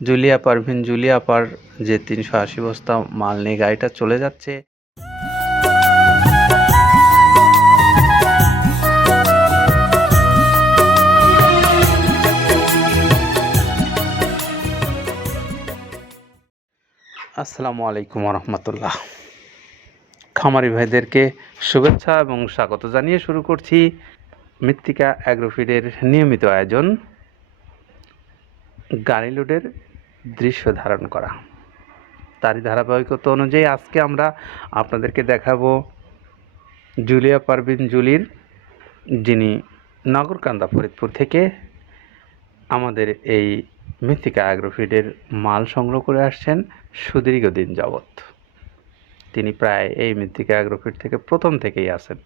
Julia Parvin Julia আপার যে 380 বস্তা মাল নিয়ে গাড়িটা চলে যাচ্ছে। আসসালামু আলাইকুম রহমতুল্লাহ। খামারি ভাইদেরকে শুভেচ্ছা এবং স্বাগত জানিয়ে শুরু করছি মৃত্তিকা অ্যাগ্রোফিডের নিয়মিত আয়োজন গাড়ি লোডের দৃশ্য ধারণ করা। তারই ধারাবাহিকতা অনুযায়ী আজকে আমরা আপনাদেরকে দেখাবো জুলিয়া পারভিন জুলির, যিনি নগরকান্দা ফরিদপুর থেকে আমাদের এই মৃত্তিকা অ্যাগ্রোফিডের মাল সংগ্রহ করে আসছেন সুদীর্ঘদিন যাবৎ। তিনি প্রায় এই মৃত্তিকা অ্যাগ্রোফিড থেকে প্রথম থেকেই আছেন।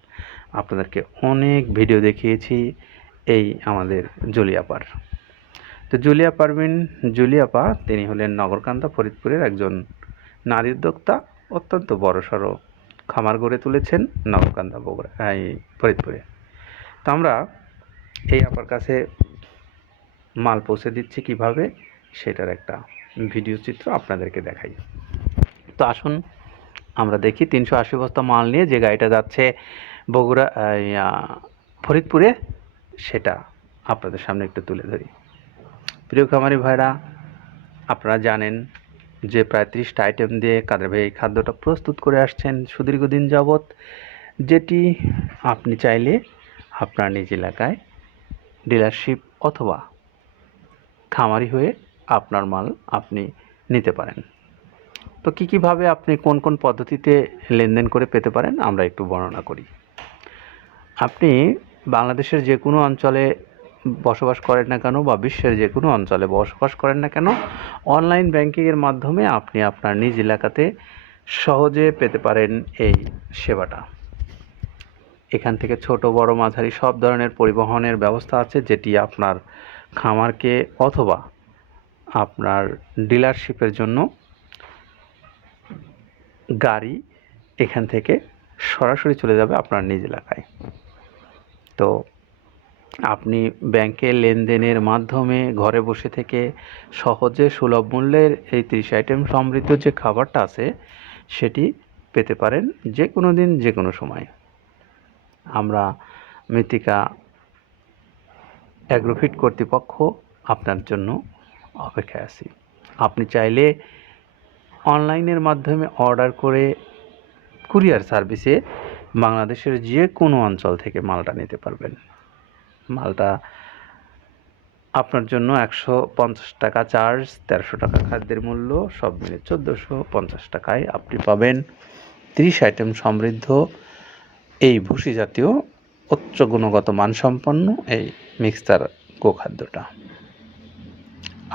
আপনাদেরকে অনেক ভিডিও দেখিয়েছি এই আমাদের জুলিয়াপার। তো জুলিয়া পারভিন জুলিয়াপা তিনি হলেন নগরকান্দা ফরিদপুরের একজন নারী উদ্যোক্তা। অত্যন্ত বড়সড় খামার গড়ে তুলেছেন নগরকান্দা বগুড়া এই ফরিদপুরে। তো আমরা এই আপার কাছে মাল পৌঁছে দিচ্ছি কিভাবে, সেটার একটা ভিডিও চিত্র আপনাদেরকে দেখাই। তো আসুন আমরা দেখি 380 বস্তা মাল নিয়ে যে গাড়িটা যাচ্ছে বগুড়া ফরিদপুরে, সেটা আপনাদের সামনে একটু তুলে ধরি। প্রিয় খামারি ভাইরা, আপনারা জানেন যে প্রায় 30টা আইটেম দিয়ে কাদের ভাই এই খাদ্যটা প্রস্তুত করে আসছেন সুদীর্ঘদিন যাবৎ, যেটি আপনি চাইলে আপনার নিজ এলাকায় ডিলারশিপ অথবা খামারি হয়ে আপনার মাল আপনি নিতে পারেন। তো কীভাবে আপনি কোন কোন পদ্ধতিতে লেনদেন করে পেতে পারেন আমরা একটু বর্ণনা করি। আপনি বাংলাদেশের যে কোনো অঞ্চলে বসবাস করেন না কেন বা বিশ্বের যে কোনো অঞ্চলে বসবাস করেন না কেন, অনলাইন ব্যাংকিংয়ের মাধ্যমে আপনি আপনার নিজ এলাকাতে সহজে পেতে পারেন এই সেবাটা। এখান থেকে ছোট বড় মাঝারি সব ধরনের পরিবহনের ব্যবস্থা আছে, যেটি আপনার খামারকে অথবা আপনার ডিলারশিপের জন্য গাড়ি এখান থেকে সরাসরি চলে যাবে আপনার নিজ এলাকায়। তো আপনি ব্যাংকে লেনদেনের মাধ্যমে ঘরে বসে থেকে সহজে সুলভ মূল্যের এই 30 আইটেম সমৃদ্ধ যে খাবারটা আছে সেটি পেতে পারেন যে কোনো দিন যে কোনো সময়। আমরা মৃত্তিকা অ্যাগ্রোফিড কর্তৃপক্ষ আপনার জন্য অপেক্ষায় আছি। আপনি চাইলে অনলাইনের মাধ্যমে অর্ডার করে কুরিয়ার সার্ভিসে বাংলাদেশের যে কোনো অঞ্চল থেকে মালটা নিতে পারবেন। মালটা আপনার জন্য 150 টাকা চার্জ, 1300 টাকা খাদ্যের মূল্য, সব মিলে 1450 টাকায় আপনি পাবেন 30 আইটেম সমৃদ্ধ এই ভুসি জাতীয় উচ্চ গুণগত মানসম্পন্ন এই মিক্সচার গোখাদ্যটা।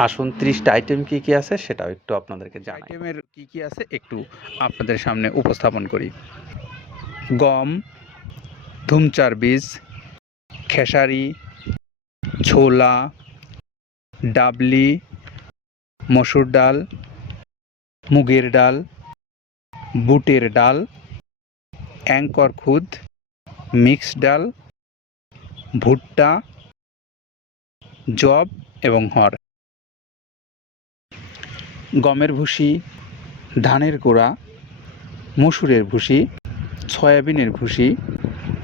আসুন 30টা আইটেম কী আছে সেটাও একটু আপনাদেরকে জানাই। আইটেমের কী আছে একটু আপনাদের সামনে উপস্থাপন করি। গম, ধুমচার বীজ, খেসারি, ছোলা, ডাবলি, মসুর ডাল, মুগের ডাল, বুটের ডাল, অ্যাঙ্কর খুদ, মিক্স ডাল, ভুট্টা, জব এবং হর, গমের ভুসি, ধানের গোড়া, মসুরের ভুসি, সয়াবিনের ভুসি,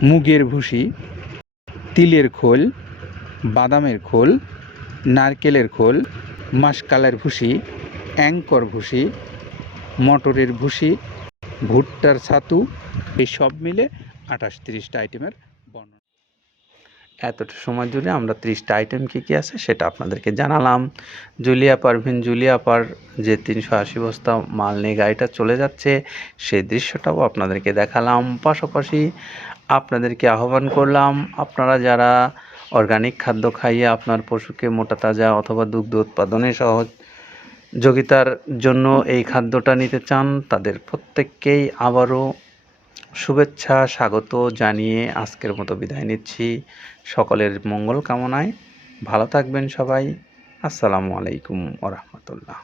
মুগের ভুসি, তিলের খোল, বাদামের খোল, নারকেলের খোল, মাসকালের ভুসি, অ্যাঙ্কর ভুসি, মটরের ভুসি, ভুট্টার ছাতু, এই সব মিলে 28-30টা আইটেমের বর্ণনা। এতটা সময় জুড়ে আমরা 30টা আইটেম কী আছে সেটা আপনাদেরকে জানালাম। জুলিয়া পারভিন জুলিয়া আপার যে 380 বস্তা মাল নিয়ে গাড়িটা চলে যাচ্ছে সেই দৃশ্যটাও আপনাদেরকে দেখালাম। পাশাপাশি আপনাদেরকে আহ্বান করলাম, আপনারা যারা অর্গানিক খাদ্য খাইয়ে আপনার পশুকে মোটা তাজা অথবা দুগ্ধ উৎপাদনে সহযোগিতার জন্য এই খাদ্যটা নিতে চান, তাদের প্রত্যেককেই আবারও শুভেচ্ছা স্বাগত জানিয়ে আজকের মতো বিদায় নিচ্ছি। সকলের মঙ্গল কামনায় ভালো থাকবেন সবাই। আসসালামু আলাইকুম ওয়া রাহমাতুল্লাহ।